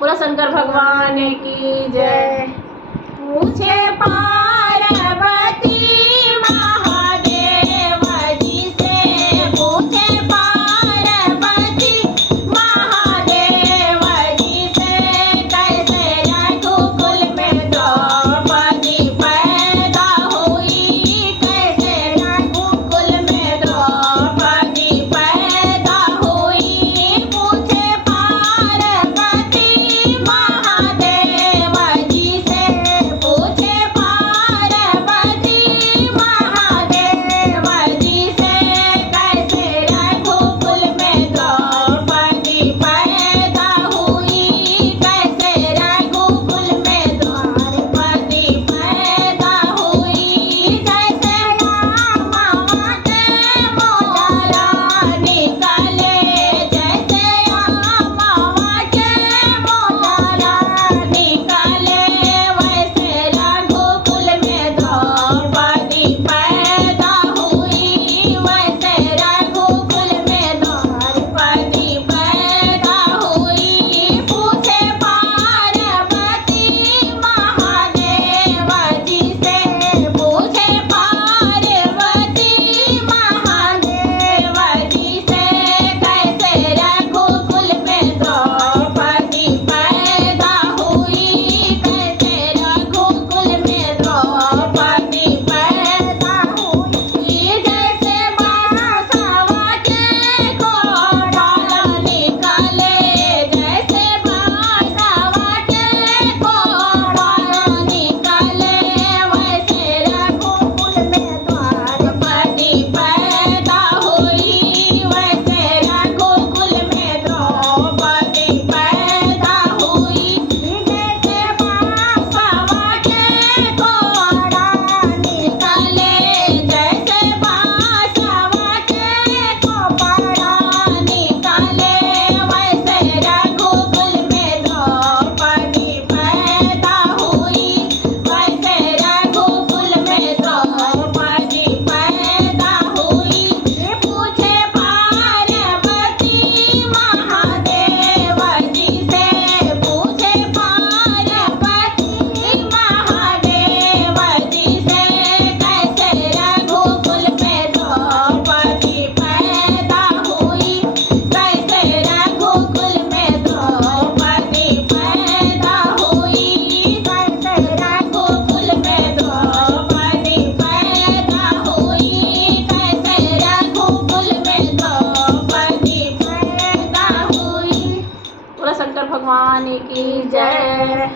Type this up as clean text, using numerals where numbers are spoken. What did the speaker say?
बोलो शंकर भगवान की जय। पूछे पार्वती महादेव जी से, पूछे पार्वती महादेव जी से, कैसे रघुकुल में द्रौपदी पैदा हुई, कैसे रघुकुल में द्रौपदी पैदा हुई। पूछे पार्वती महादेव जी से, पूछे पार्वती महादेव जी से, कैसे रघुकुल में द्रौपदी पैदा हुई, कैसे रघुकुल में द्रौपदी पैदा हुई। कैसे रामा के मोलाला निकले, जैसे रामा के मोलाला निकले, वैसे रघुकुल में द्रौपदी पैदा हुई, वैसे रघुकुल में द्रौपदी पैदा हुई। पूछे पार्वती महादेव जी से, पूछे पार्वती महादेव जी से, कैसे रघुकुल में द्रौपदी पैदा हुई, कैसे रघुकुल में द्रौपदी पैदा हुई। जैसे बांसवा के कोड़ल निकले, जैसे बांसवा के कोड़ल निकले, वैसे रघुकुल में द्रौपदी पैदा हुई, वैसे रघुकुल में द्रौपदी पैदा हुई। जैसे बांसवा के कोड़ल निकले, जैसे बांसवा के कोड़ल निकले, वैसे रघुकुल में द्रौपदी पैदा हुई, वैसे रघुकुल में द्रौपदी पैदा हुई। पूछे पार्वती महादेव जी से, पूछे पार्वती महादेव जी से, कैसे रघुकुल में द्रौपदी पैदा हुई, कैसे रघुकुल में द्रौपदी पैदा हुई, कैसे रघुकुल में द्रौपदी पैदा हुई, कैसे रघुकुल में द्रौपदी पैदा हुई। बोलो शंकर भगवान की जय।